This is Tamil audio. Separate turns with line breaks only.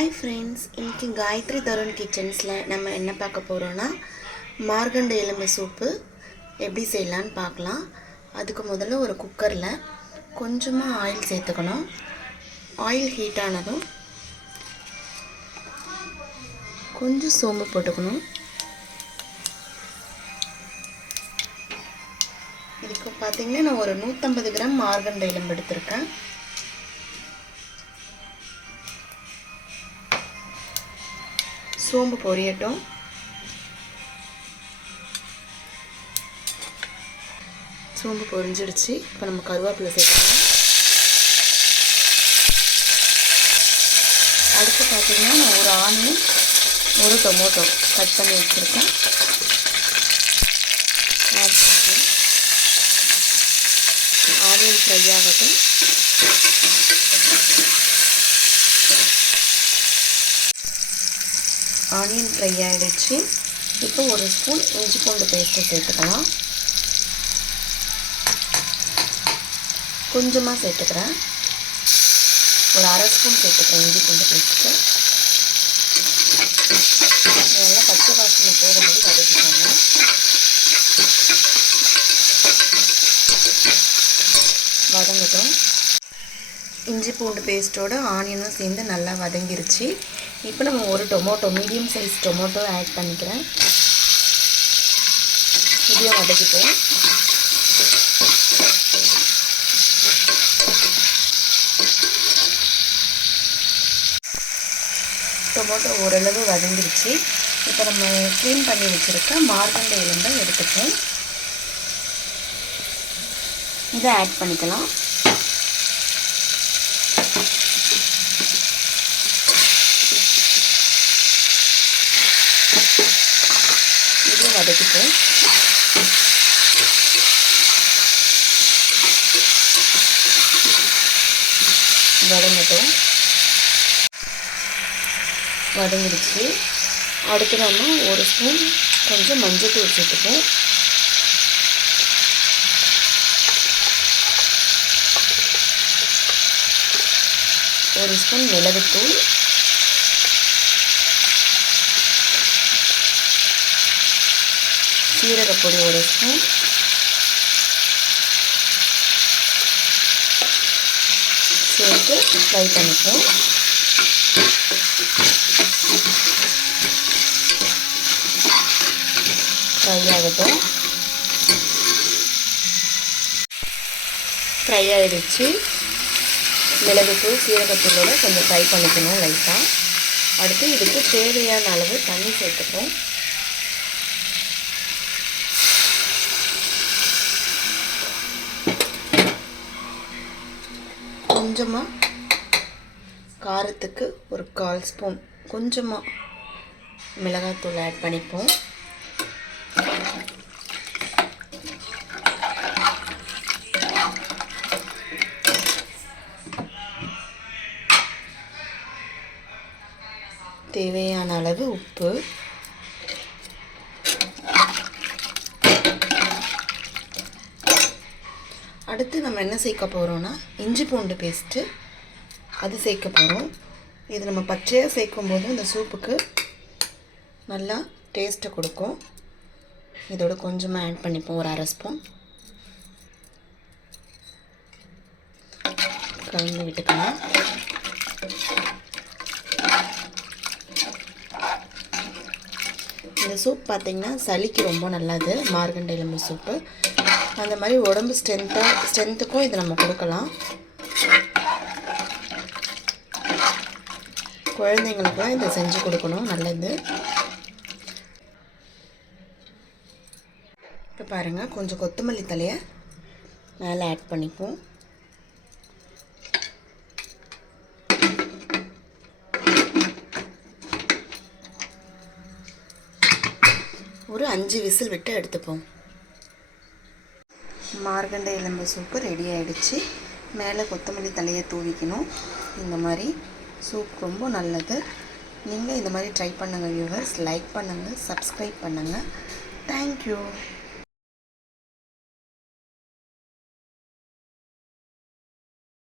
ஹாய் ஃப்ரெண்ட்ஸ் இன்றைக்கி காயத்ரி தருண் கிச்சன்ஸில் நம்ம என்ன பார்க்க போகிறோன்னா மார்கண்ட எலும்பு சூப்பு எப்படி செய்யலான்னு பார்க்கலாம். அதுக்கு முதல்ல ஒரு குக்கரில் கொஞ்சமாக ஆயில் சேர்த்துக்கணும். ஆயில் ஹீட் ஆனதும் கொஞ்சம் சோம்பு போட்டுக்கணும். இதுக்கு பார்த்தீங்கன்னா நான் ஒரு நூற்றம்பது கிராம் மார்கண்ட எலும்பு எடுத்திருக்கேன். சோம்பு பொரியட்டும். சோம்பு பொரிஞ்சிடுச்சு. இப்போ நம்ம கருவேப்பிலை சேர்த்துக்கலாம். அடுத்து பார்த்திங்கன்னா நான் ஒரு ஆனியன் ஒரு டொமேட்டோ கட் பண்ணி வச்சுருக்கேன். ஆனியன் ஃப்ரை ஆகட்டும். ஆனியன் ஃப்ரை ஆகிடுச்சு இப்போ ஒரு ஸ்பூன் இஞ்சி பூண்டு பேஸ்ட்டை சேர்த்துக்கலாம். கொஞ்சமாக சேர்த்துக்கிறேன். ஒரு அரை ஸ்பூன் சேர்த்துக்கிறேன் இஞ்சி பூண்டு பேஸ்ட்டு நல்லா பச்சை வாசனை போகும்போது வதக்கிக்கோங்க. வதங்கட்டும். இஞ்சி பூண்டு பேஸ்ட்டோட ஆனியனும் சேர்ந்து நல்லா வதங்கிருச்சு. இப்போ நம்ம ஒரு tomato medium size tomato add பண்ணிக்கிறேன். இதையும் வதக்கிப்போம். டொமோட்டோ ஓரளவு வதங்கிருச்சு இப்போ நம்ம க்ளீன் பண்ணி வச்சுருக்க மார்கண்டை எலும்பை எடுத்துப்போம். இதை ஆட் பண்ணிக்கலாம் இதையும் வதக்கிப்போம் வதங்கட்டும். வதங்கிடுச்சு. அடுத்து நம்ம ஒரு ஸ்பூன் கொஞ்சம் மஞ்சள் தூள் சேர்த்துப்போம். ஒரு ஸ்பூன் மிளகுத்தூள். சீரகப்பொடி ஒரு ஸ்பூன். சேர்த்து ஃப்ரை பண்ணிப்போம் ஃப்ரை ஆகட்டும். ஃப்ரை ஆகிடுச்சு மிளகுத்தூள் சீரகத்தூளோட கொஞ்சம் ஃப்ரை பண்ணிக்கணும் லைட்டாக அடுத்து இதுக்கு தேவையான அளவு தண்ணி சேர்த்துப்போம். கொஞ்சமாக காரத்துக்கு ஒரு கால் ஸ்பூன் கொஞ்சமாக மிளகாத்தூள் ஆட் பண்ணிப்போம். தேவையான அளவு உப்பு. அடுத்து நம்ம என்ன சேர்க்க போகிறோன்னா இஞ்சி பூண்டு பேஸ்ட்டு அது சேர்க்க போகிறோம் இது நம்ம பச்சையாக சேர்க்கும்போது இந்த சூப்புக்கு நல்லா டேஸ்ட்டை கொடுக்கும். இதோட கொஞ்சமாக ஆட் பண்ணிப்போம் ஒரு அரை ஸ்பூன் கலந்து விட்டுக்கலாம். இந்த சூப் பார்த்திங்கன்னா சளிக்கு ரொம்ப நல்லது மார்கண்ட எலும்பு சூப்பு. அந்த மாதிரி உடம்பு ஸ்ட்ரென்த்தாக ஸ்ட்ரென்த்துக்கும் இதை நம்ம கொடுக்கலாம். குழந்தைங்களுக்குலாம் இதை செஞ்சு கொடுக்கணும் நல்லது. இப்போ பாருங்கள் கொஞ்சம் கொத்தமல்லி தலையை மேலே ஆட் பண்ணிப்போம். ஒரு அஞ்சு விசில் விட்டு எடுத்துப்போம். மார்கண்ட எலும்பு சூப்பு ரெடி ஆகிடுச்சு மேலே கொத்தமல்லி தலையை தூவிக்கணும். இந்த மாதிரி சூப் ரொம்ப நல்லது. நீங்கள் இந்த மாதிரி ட்ரை பண்ணுங்கள் வியூவர்ஸ் லைக் பண்ணுங்கள் சப்ஸ்கிரைப் பண்ணுங்கள் தேங்க்யூ